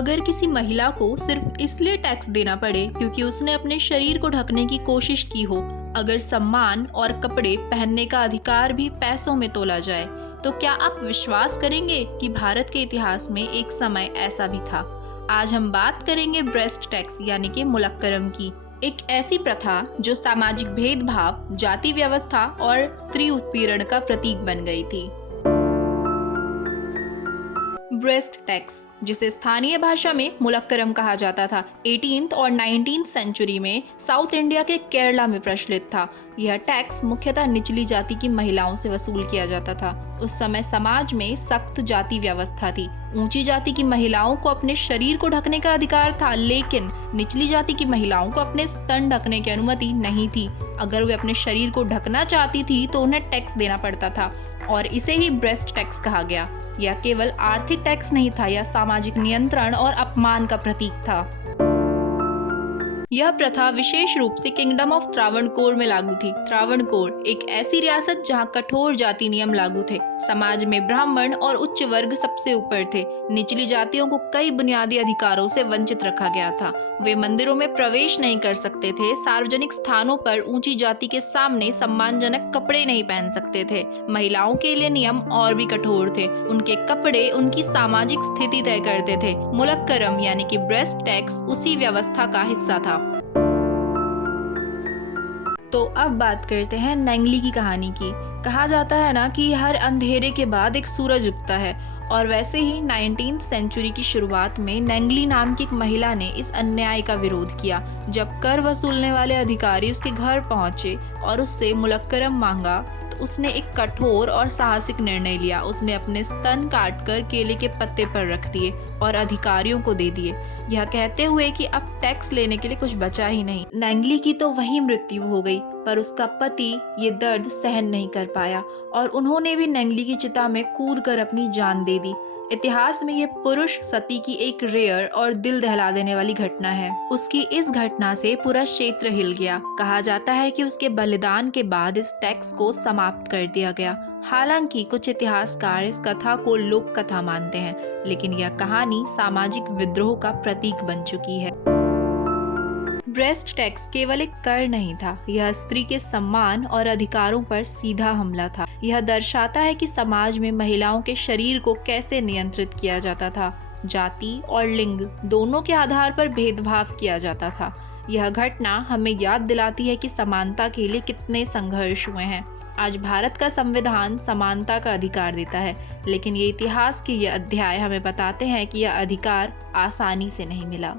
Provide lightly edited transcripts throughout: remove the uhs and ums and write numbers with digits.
अगर किसी महिला को सिर्फ इसलिए टैक्स देना पड़े क्योंकि उसने अपने शरीर को ढकने की कोशिश की हो, अगर सम्मान और कपड़े पहनने का अधिकार भी पैसों में तोला जाए, तो क्या आप विश्वास करेंगे कि भारत के इतिहास में एक समय ऐसा भी था। आज हम बात करेंगे ब्रेस्ट टैक्स यानी कि मुलक्करम की, एक ऐसी प्रथा जो सामाजिक भेदभाव, जाति व्यवस्था और स्त्री उत्पीड़न का प्रतीक बन गई थी। ब्रेस्ट टैक्स, जिसे स्थानीय भाषा में मुलक्करम कहा जाता था, 18th और 19th सेंचुरी में साउथ इंडिया के केरला में प्रचलित था। यह टैक्स मुख्यतः निचली जाति की महिलाओं से वसूल किया जाता था। उस समय समाज में सख्त जाति व्यवस्था थी। ऊंची जाति की महिलाओं को अपने शरीर को ढकने का अधिकार था, लेकिन निचली जाति की महिलाओं को अपने स्तन ढकने की अनुमति नहीं थी। अगर वे अपने शरीर को ढकना चाहती थी तो उन्हें टैक्स देना पड़ता था और इसे ही ब्रेस्ट टैक्स कहा गया। यह केवल आर्थिक टैक्स नहीं था, यह सामाजिक नियंत्रण और अपमान का प्रतीक था। यह प्रथा विशेष रूप से किंगडम ऑफ त्रावणकोर में लागू थी। त्रावणकोर एक ऐसी रियासत जहां कठोर जाति नियम लागू थे। समाज में ब्राह्मण और उच्च वर्ग सबसे ऊपर थे। निचली जातियों को कई बुनियादी अधिकारों से वंचित रखा गया था। वे मंदिरों में प्रवेश नहीं कर सकते थे, सार्वजनिक स्थानों पर ऊंची जाति के सामने सम्मानजनक कपड़े नहीं पहन सकते थे। महिलाओं के लिए नियम और भी कठोर थे। उनके कपड़े उनकी सामाजिक स्थिति तय करते थे। मुलक्करम यानी कि ब्रेस्ट टैक्स उसी व्यवस्था का हिस्सा था। तो अब बात करते हैं नेंगली की कहानी की। कहा जाता है ना कि हर अंधेरे के बाद एक सूरज उगता है, और वैसे ही 19th सेंचुरी की शुरुआत में नेंगली नाम की एक महिला ने इस अन्याय का विरोध किया। जब कर वसूलने वाले अधिकारी उसके घर पहुंचे और उससे मुलक्करम मांगा तो उसने एक कठोर और साहसिक निर्णय लिया। उसने अपने स्तन काटकर केले के पत्ते पर रख दिए और अधिकारियों को दे दिए, यह कहते हुए कि अब टैक्स लेने के लिए कुछ बचा ही नहीं। नेंगली की तो वहीं मृत्यु हो गई, पर उसका पति ये दर्द सहन नहीं कर पाया और उन्होंने भी नेंगली की चिता में कूदकर अपनी जान दे दी। इतिहास में ये पुरुष सती की एक रेयर और दिल दहला देने वाली घटना है। उसकी इस घटना से पूरा क्षेत्र हिल गया। कहा जाता है कि उसके बलिदान के बाद इस टैक्स को समाप्त कर दिया गया। हालांकि कुछ इतिहासकार इस कथा को लोक कथा मानते हैं, लेकिन यह कहानी सामाजिक विद्रोह का प्रतीक बन चुकी है। ब्रेस्ट टैक्स केवल एक कर नहीं था, यह स्त्री के सम्मान और अधिकारों पर सीधा हमला था। यह दर्शाता है कि समाज में महिलाओं के शरीर को कैसे नियंत्रित किया जाता था। जाति और लिंग दोनों के आधार पर भेदभाव किया जाता था। यह घटना हमें याद दिलाती है कि समानता के लिए कितने संघर्ष हुए हैं। आज भारत का संविधान समानता का अधिकार देता है, लेकिन ये इतिहास के ये अध्याय हमें बताते हैं कि यह अधिकार आसानी से नहीं मिला।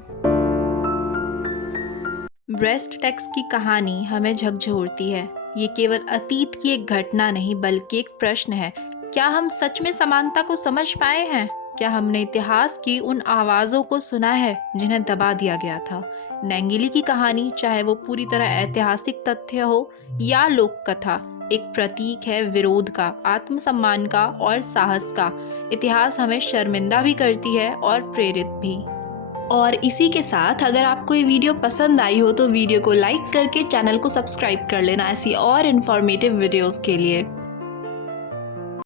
ब्रेस्ट टैक्स की कहानी हमें झकझोरती है। ये केवल अतीत की एक घटना नहीं, बल्कि एक प्रश्न है। क्या हम सच में समानता को समझ पाए हैं? क्या हमने इतिहास की उन आवाज़ों को सुना है जिन्हें दबा दिया गया था? नेंगली की कहानी, चाहे वो पूरी तरह ऐतिहासिक तथ्य हो या लोक कथा, एक प्रतीक है विरोध का, आत्मसम्मान का और साहस का। इतिहास हमें शर्मिंदा भी करती है और प्रेरित भी। और इसी के साथ अगर आपको ये वीडियो पसंद आई हो तो वीडियो को लाइक करके चैनल को सब्सक्राइब कर लेना ऐसी और इन्फॉर्मेटिव वीडियोस के लिए।